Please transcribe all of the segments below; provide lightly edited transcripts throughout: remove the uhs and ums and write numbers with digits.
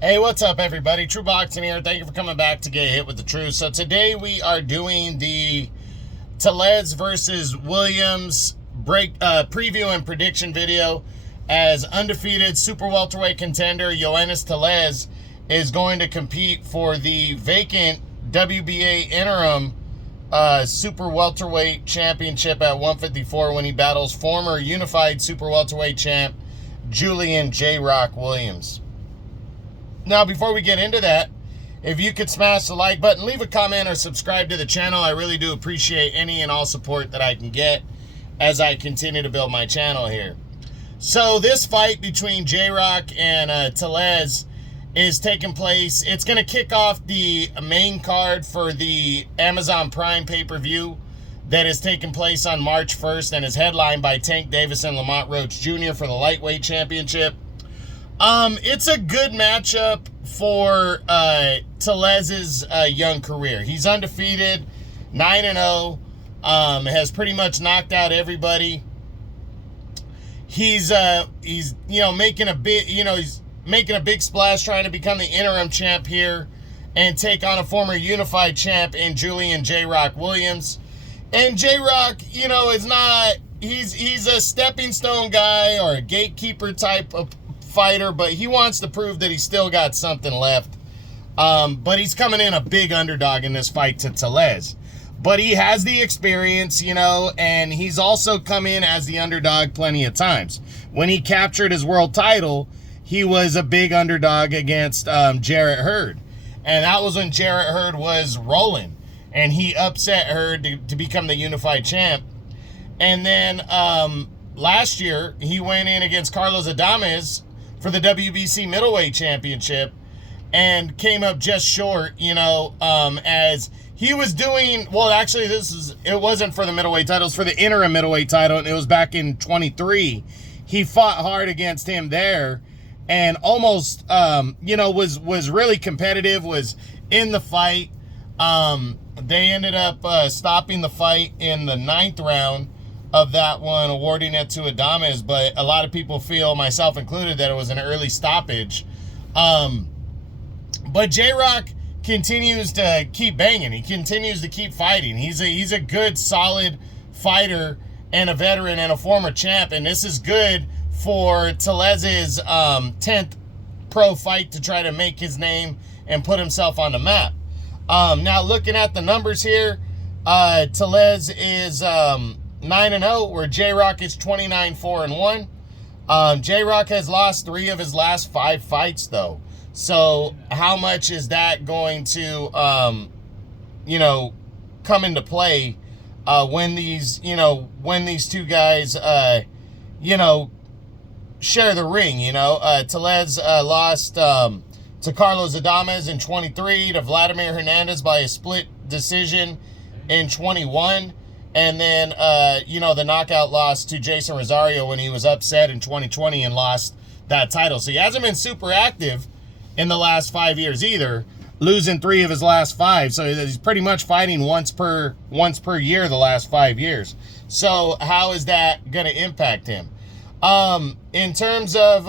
Hey, what's up, everybody? True Boxing here. Thank you for coming back to Get Hit with the Truth. So today we are doing the Tellez versus Williams preview and prediction video, as undefeated super welterweight contender Yoenis Tellez is going to compete for the vacant WBA interim super welterweight championship at 154 when he battles former unified super welterweight champ Julian J-Rock Williams. Now, before we get into that, if you could smash the like button, leave a comment, or subscribe to the channel. I really do appreciate any and all support that I can get as I continue to build my channel here. So this fight between J-Rock and Tellez is taking place. It's going to kick off the main card for the Amazon Prime pay-per-view that is taking place on March 1st and is headlined by Tank Davis and Lamont Roach Jr. for the lightweight championship. It's a good matchup for Tellez's young career. He's undefeated, 9-0, has pretty much knocked out everybody. He's making a big splash, trying to become the interim champ here and take on a former unified champ in Julian J-Rock Williams. And J-Rock, is not, he's a stepping stone guy or a gatekeeper type of fighter, but he wants to prove that he's still got something left. But he's coming in a big underdog in this fight to Tellez. But he has the experience, and he's also come in as the underdog plenty of times. When he captured his world title, he was a big underdog against Jarrett Hurd. And that was when Jarrett Hurd was rolling, and he upset Hurd to become the unified champ. And then last year, he went in against Carlos Adames for the WBC middleweight championship and came up just short, as he was doing, well, actually, it wasn't for the middleweight title, it was for the interim middleweight title, and it was back in 23. He fought hard against him there and almost, was really competitive, was in the fight. They ended up stopping the fight in the 9th round of that one, awarding it to Adames, but a lot of people feel, myself included, that it was an early stoppage. But J-Rock continues to keep banging. He continues to keep fighting. He's a good, solid fighter and a veteran and a former champ, and this is good for Tellez's 10th pro fight to try to make his name and put himself on the map. Now, looking at the numbers here, Tellez is 9-0, where J-Rock is 29-4-1. J-Rock has lost 3 of his last 5 fights, though. So how much is that going to, come into play when these two guys, share the ring? Tellez lost to Carlos Adames in 23, to Vladimir Hernandez by a split decision in 21. And then, the knockout loss to Jason Rosario when he was upset in 2020 and lost that title. So he hasn't been super active in the last 5 years either, losing 3 of his last 5. So he's pretty much fighting once per year the last 5 years. So how is that going to impact him? In terms of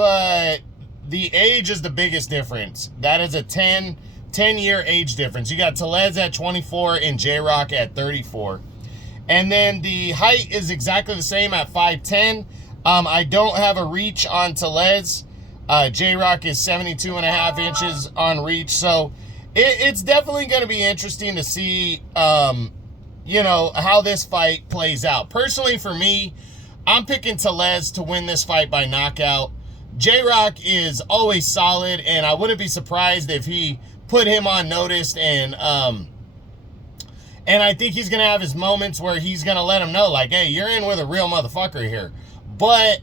the age is the biggest difference. That is a 10-year age difference. You got Tellez at 24 and J-Rock at 34. And then the height is exactly the same at 5'10". I don't have a reach on Tellez. J-Rock is 72.5 inches on reach. So it's definitely going to be interesting to see, how this fight plays out. Personally, for me, I'm picking Tellez to win this fight by knockout. J-Rock is always solid, and I wouldn't be surprised if he put him on notice, and I think he's going to have his moments where he's going to let him know, like, hey, you're in with a real motherfucker here. But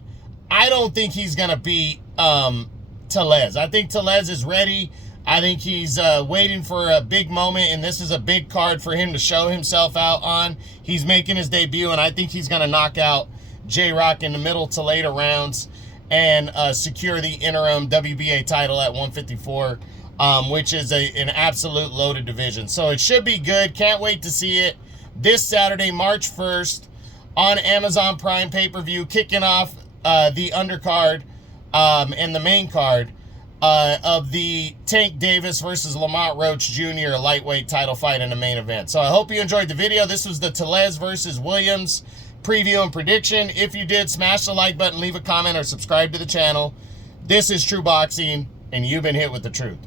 I don't think he's going to beat Tellez. I think Tellez is ready. I think he's waiting for a big moment, and this is a big card for him to show himself out on. He's making his debut, and I think he's going to knock out J-Rock in the middle to later rounds and secure the interim WBA title at 154. Which is an absolute loaded division. So it should be good. Can't wait to see it this Saturday, March 1st, on Amazon Prime pay-per-view, kicking off the undercard and the main card. of the Tank Davis versus Lamont Roach Jr. lightweight title fight in the main event. So I hope you enjoyed the video. This was the Tellez versus Williams preview and prediction. If you did, smash the like button, leave a comment, or subscribe to the channel. This is True Boxing, and you've been hit with the truth.